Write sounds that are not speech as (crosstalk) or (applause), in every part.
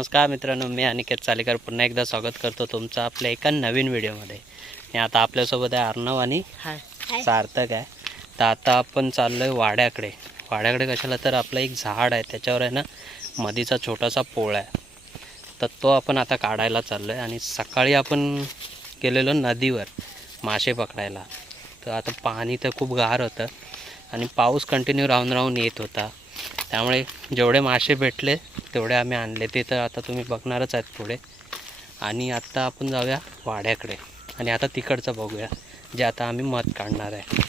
नमस्कार मित्रांनो मी अनिकेत चालेकर. पुन्हा एकदा स्वागत करतो तुमचं आपल्या एका नवीन व्हिडिओमध्ये. आणि आता आपल्यासोबत आहे अर्णव आणि सार्थक आहे. तर आता आपण चाललो आहे वाड्याकडे. वाड्याकडे कशाला तर आपलं एक झाड आहे त्याच्यावर आहे ना मधीचा छोटासा पोळ आहे. तर तो आपण आता काढायला चाललो आहे आणि सकाळी आपण गेलेलो नदीवर मासे पकडायला. तर आता पाणी तर खूप गार होतं आणि पाऊस कंटिन्यू राहून राहून येत होता. त्यामुळे जेवढे मासे भेटले तेवढे आम्ही आणले. ते तर आता तुम्ही बघणारच आहेत पुढे. आणि आत्ता आपण जाऊया वाड्याकडे. आणि आता तिकडचं बघूया जे आता आम्ही मध काढणार आहे.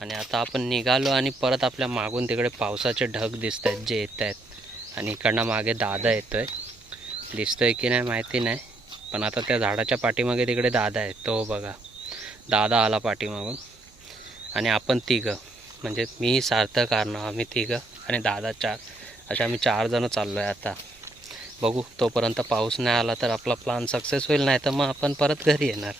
आणि आता आपण निघालो आणि परत आपल्या मागून तिकडे पावसाचे ढग दिसत आहेत जे येत आहेत आणि इकडनं मागे दादा येतो आहे दिसतो आहे की नाही माहिती नाही. पण आता त्या झाडाच्या पाठीमागे तिकडे दादा आहे. तो बघा. दादा आला पाठीमागून. आणि आपण तिघं. म्हणजे मी सार्थक अर्णव आम्ही तिघं आणि दादा चार. असे आम्ही चार जणं चाललो आहे आता. बघू तोपर्यंत पाऊस नाही आला तर आपला प्लान सक्सेस होईल नाही तर मग आपण परत घरी येणार.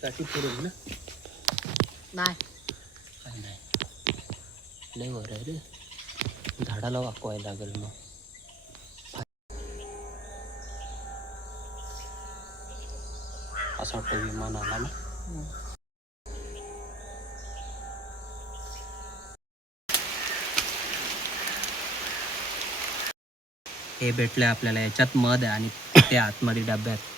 काठी ना नाही काय नाही लय वर आहे रे. झाडाला वाकवायला लागेल मग. असं वाटतं विमान आला ना? हे भेटले आपल्याला याच्यात मध आहे आणि ते आतमध्ये डब्यात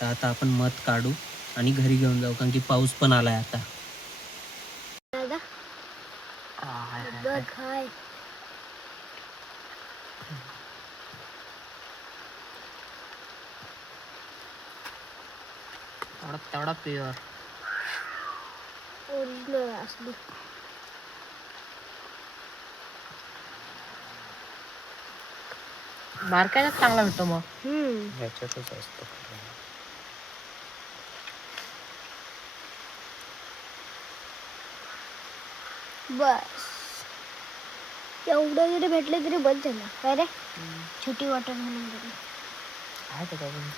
तर आता आपण मध काढू आणि घरी घेऊन जाऊ कारण की पाऊस पण आलाय आता. तेवढा प्युअर ओरिजिनल असली. बारकायला चांगला भेटतो मग. हम्म. याच्यातच असतो. बस. एवढं जरी भेटलं तरी बंद झालं. काय रे? छोटी वाटर म्हणून तरी आहे त्याच्याकडून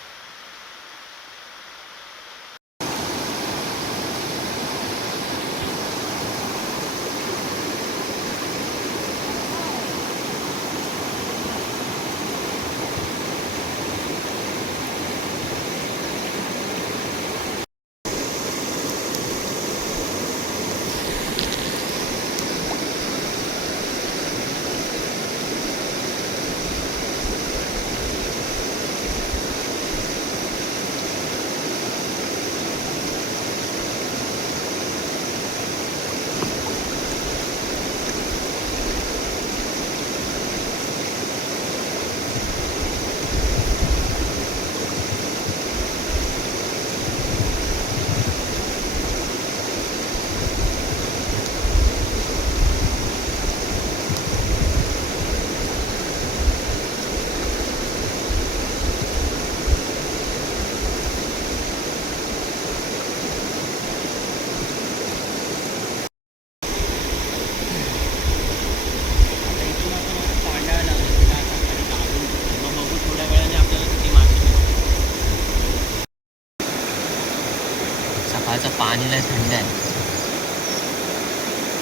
आता इथून आपण आता कांडायला लागलो तिला आता खाली दाबून ठेवू. मग बघू थोड्या वेळाने आपल्याला किती मासे भेटतात. पाणी लय थंड आहे.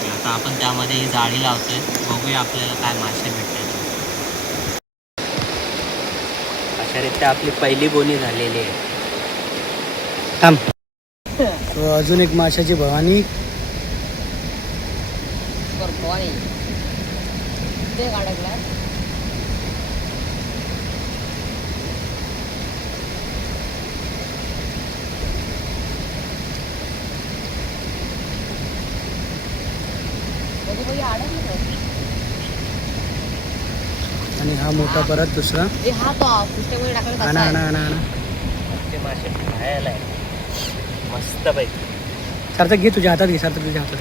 आता आपण त्यामध्ये ही जाळी लावतोय. बघूया आपल्याला काय मासे भेटतात. अशा रीत्या आपली पहिली बोनी झालेली आहे. थांब. (laughs) तो अजून एक माशाची भवानी. भवानी ते अडकलाय बघू बघू अडकलं काय? आणि हा मोठा परत दुसरा. हा आणा आणा. आणा आणा. मस्त पैकी. सार्थक घे तुझ्या हातात घे सार्थक तुझ्या हातात.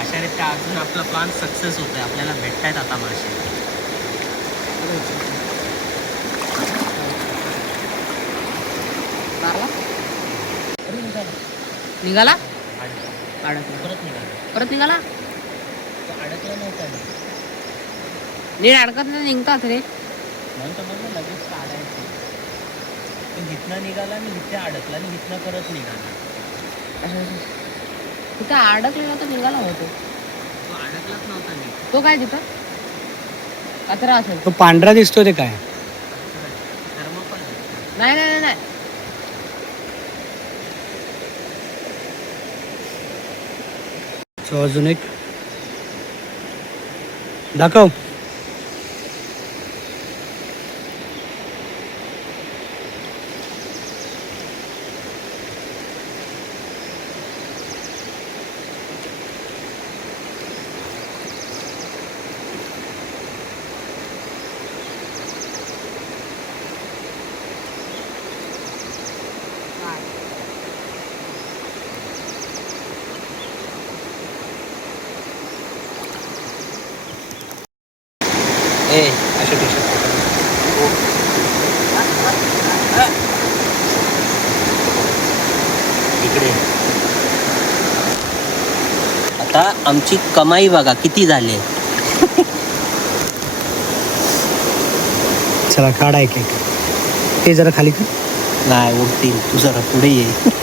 अशा रीत्या अजून आपला प्लॅन सक्सेस होत आहे आपल्याला भेटतायत आता मासे. निघाला. परत निघाला. परत निघाला? अडकला. नीट अडकत नाही निघतात रे. लगेच काढायचं. तो हिथनं निघाला आणि इथे अडकला आणि हिथनं परत निघाला. तिथं अडकलेला तर निघाला होतो. तो अडकलाच नव्हता मी तो काय तिथं? कचरा असेल. तो पांढरा दिसतोय ते काय? थर्मोकॉल नाही नाही नाही, नाही. सो अजून एक दाखव ए अशा टी शर्ट इकडे आता आमची कमाई बघा किती झाली? (laughs) चला काढा एक एक. ते जरा खाली कर. नाही उठतील. तू जरा पुढे ये. (laughs)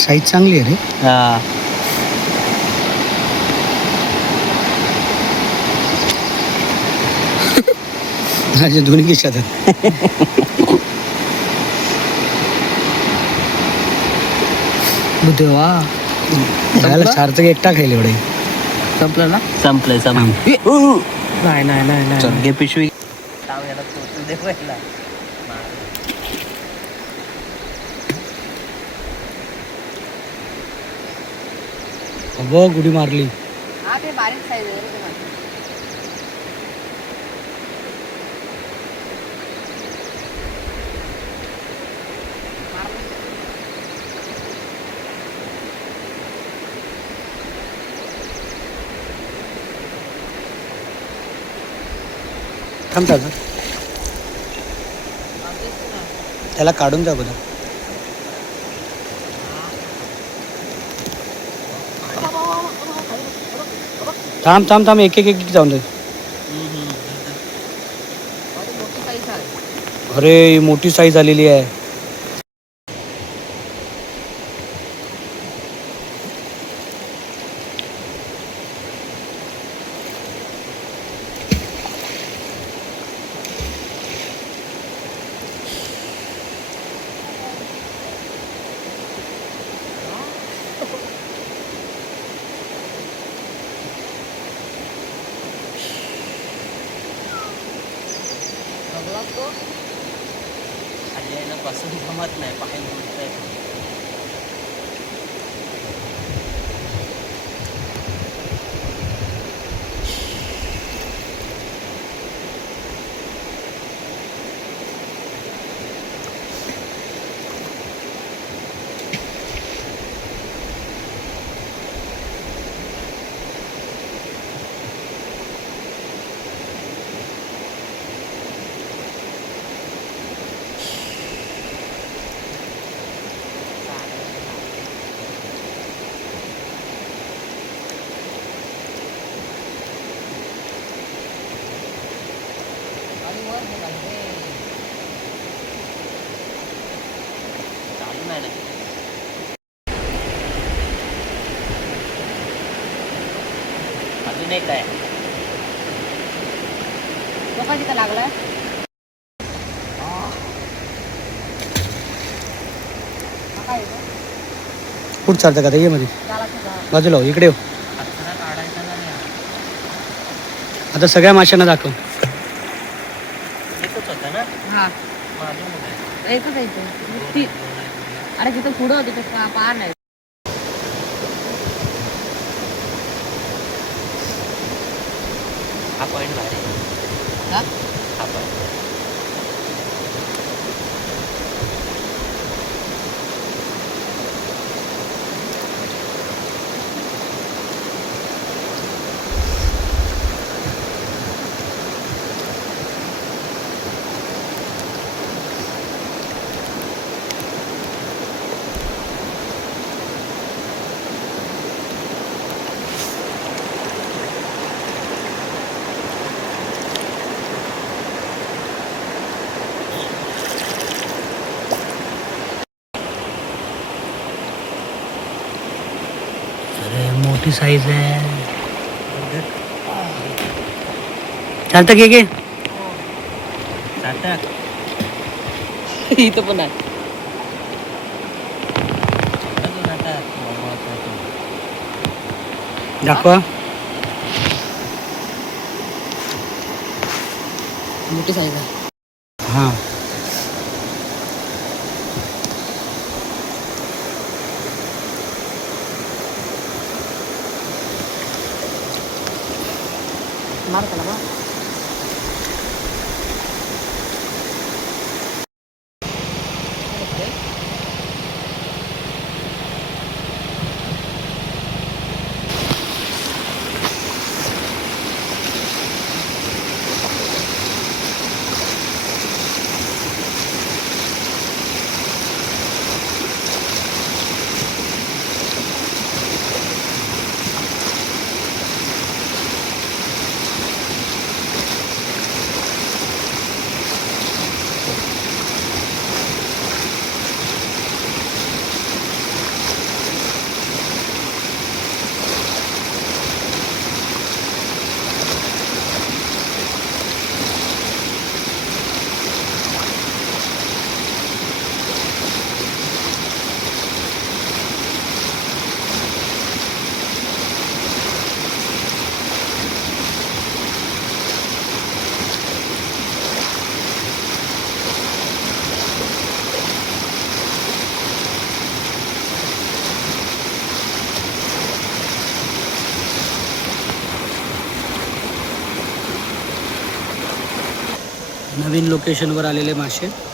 साईज चांगली आहे रे. हा. माझ्या दोन्ही खिशात. देवा. सार्थक एकटा खायला एवढे. संपलं ना? संपलंय संपलं नाही नाही नाही नाही. घे पिशवी. थांब याला पोचू दे पहिला. बघ उडी मारली. हा ते बारीक साईज आहे रे ते मासे. थांब. दादा त्याला काढून जा बघा थांब थांब थांब. एक एक एक जाऊन दे. अरे ही मोठी साईज आलेली आहे. बसून जमत नाही पाय अजून एक आहे तिथं लागलाय? हा. आहे? कुठं चालतं का ते? ये मध्ये. बाजूला हो, इकडे हो. आता सगळ्या माशांना दाखव. एकच होता ना? हा. माझं एकच आहे इथे. ती- अरे तिथं पुढं होती तिथं पार नाही हा पण अरे मोठी साईज आहे चालतं घे घे सार्थक इथं पण आहे अजून आता नवीन लोकेशनवर आलेले मासे.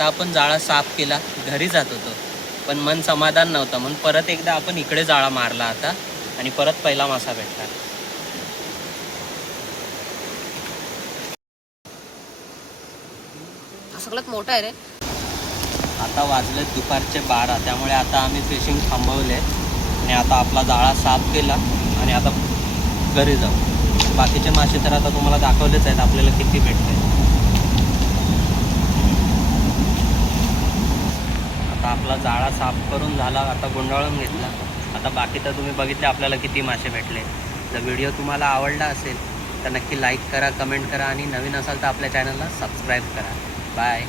आता आपण जाळा साफ केला घरी जात होतो. पण मन समाधान नव्हतं. म्हणून परत एकदा आपण इकडे जाळा मारला आता आणि परत पहिला मासा भेटला. हा सगळ्यात मोठा आहे रे. आता वाजले दुपारचे बारा त्यामुळे आता आम्ही फिशिंग थांबवले आणि आता आपला जाळा साफ केला आणि आता घरी जाऊ. बाकीचे मासे तर आता तुम्हाला दाखवलेच आहेत आपल्याला किती भेटते आपला जाळा साफ करून झाला आता गुंडाळून घेतला. आता बाकी तर तुम्ही बघितले आपल्याला किती मासे भेटले. जर व्हिडिओ तुम्हाला आवडला असेल तर नक्की लाईक करा कमेंट करा आणि नवीन असाल तर आपल्या चॅनलला सबस्क्राईब करा. बाय